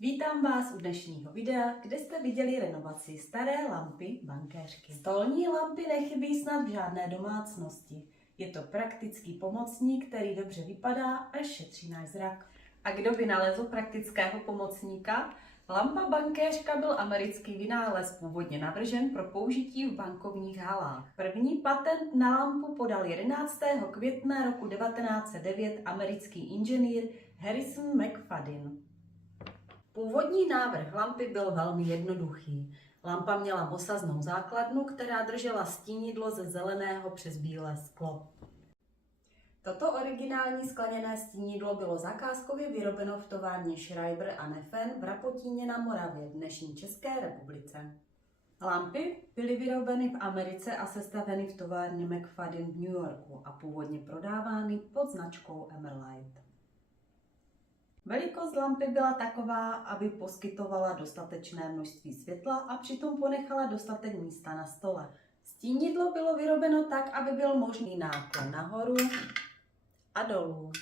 Vítám vás u dnešního videa, kde jste viděli renovaci staré lampy bankéřky. Stolní lampy nechybí snad v žádné domácnosti. Je to praktický pomocník, který dobře vypadá a šetří náš zrak. A kdo by nalezl praktického pomocníka? Lampa bankéřka byl americký vynález, původně navržen pro použití v bankovních halách. První patent na lampu podal 11. května roku 1909 americký inženýr Harrison McFadden. Původní návrh lampy byl velmi jednoduchý. Lampa měla osaznou základnu, která držela stínidlo ze zeleného přes bílé sklo. Toto originální skleněné stínidlo bylo zakázkově vyrobeno v továrně Schreiber a Neffen v Rapotíně na Moravě v dnešní České republice. Lampy byly vyrobeny v Americe a sestaveny v továrně McFadden v New Yorku a původně prodávány pod značkou Emerlite. Velikost lampy byla taková, aby poskytovala dostatečné množství světla a přitom ponechala dostatek místa na stole. Stínidlo bylo vyrobeno tak, aby byl možný náklon nahoru a dolů.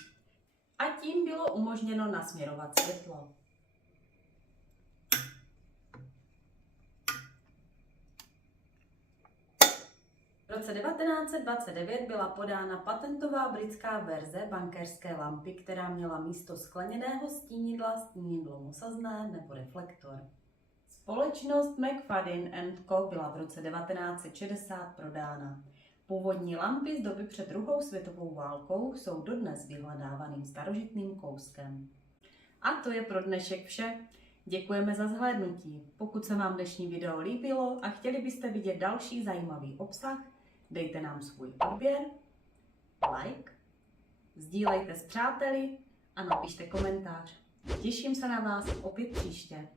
A tím bylo umožněno nasměrovat světlo. V roce 1929 byla podána patentová britská verze bankéřské lampy, která měla místo skleněného stínidla stínidlo osazné nebo reflektor. Společnost McFadden & Co. byla v roce 1960 prodána. Původní lampy z doby před druhou světovou válkou jsou dodnes vyhledávaným starožitným kouskem. A to je pro dnešek vše. Děkujeme za zhlédnutí. Pokud se vám dnešní video líbilo a chtěli byste vidět další zajímavý obsah, dejte nám svůj odběr, like, sdílejte s přáteli a napište komentář. Těším se na vás opět příště.